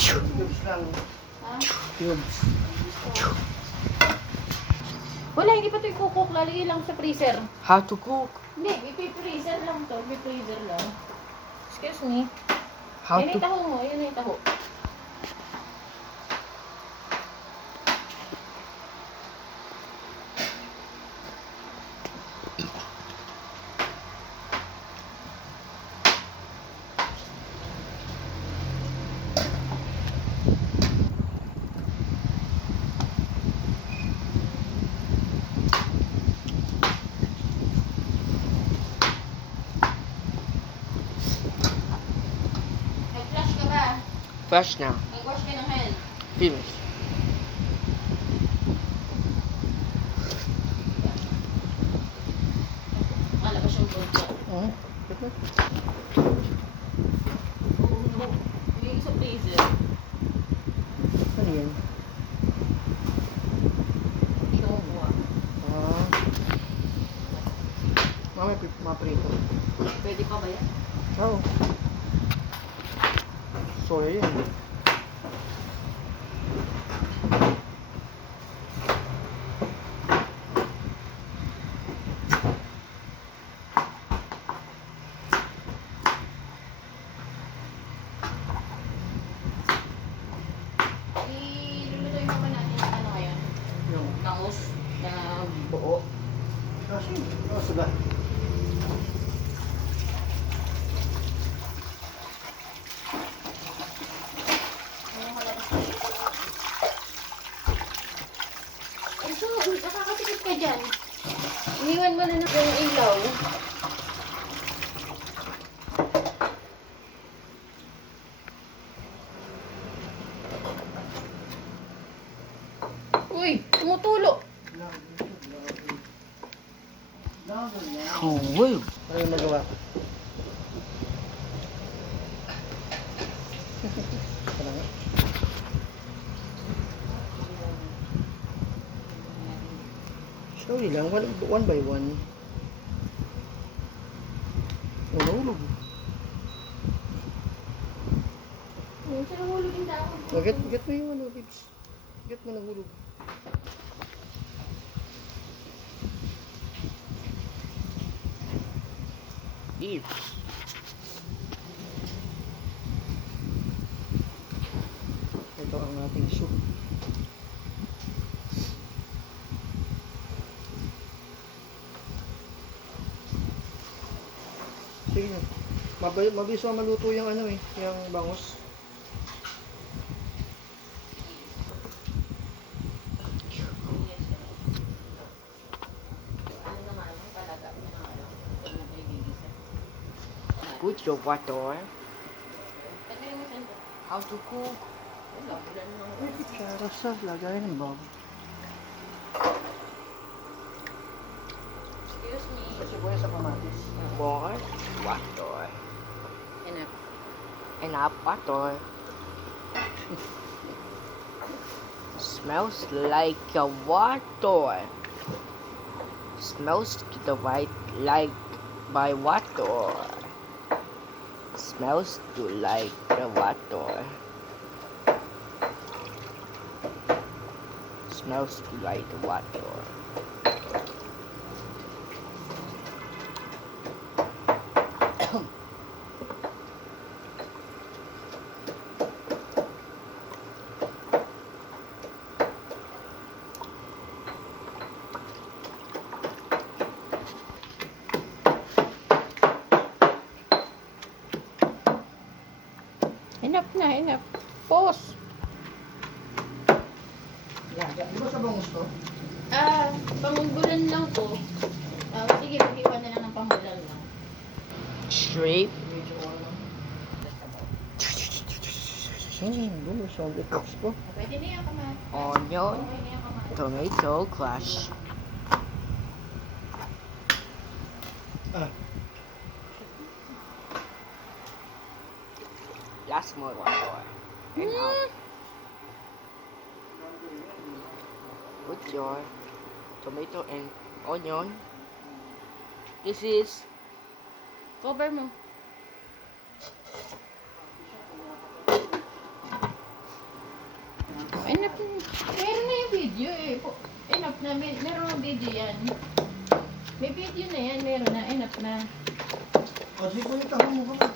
Cubes lang. Ha? Cubes. Wala, hindi pa ito i-cook. Lalagay lang sa freezer. How to cook? Hindi, i-freezer lang to. I-freezer lang. Excuse me. How Yan to... ay taho mo. Yan ay taho. Nag-flash ka ba? Fresh now. Nag-wash ka ng hand. Finish. Malabas yung bulto. Oh, Yung sa freezer. ano yan? Hindi ko kukuha. Ah. Mamaya maprito. Pwede pa ba yan? Oo. Soya yan. Ilulutuin mo ba natin yung ano ngayon? Yung... Bangus na buo. Kasi, suga. Ay, so, nakakatikip ka dyan. Iniwan mo na yung ilaw. Uy, tumutulo. Oh, wow. Ano yung magawa ko? Ano nga? Slowly lang, one by one. Oh, nahulog. Ayun, siya nahulog yung tao. Oh, get mo yung ano, Bibs. Get mo nahulog. Bibs. Ito ang ating soup. Sige na. Mabilis mo maluto yung ano eh, yung bangus. Ano naman, talaga. Ano may gigisa. Put your water. Tagay mo saan to? How to cook? Wala, wala naman. Sarap lagay ng bawang. Excuse me. Sibuyas sa kamatis. More water. Enough. Enough water. Smells like a water. Smells to the right like by water. Smells to like the water. Smells to like the water. Enough na, enough. Pause. Di ba sa bangus to? Pangunggulan lang to. Sige, mag-iwan na lang ng panggulan lang. Straight. Bangus ang itoks po. Pwede na yan, kamat. Onion. Okay na yan, kamat. Tomato crush. Last more water. And hot. Put your tomato and onion. This is Cover mo. Meron na yung video eh. Enough na. Meron ang video yan. May video na yan. Meron na. Enough na. O, sige, punitahan mo ka.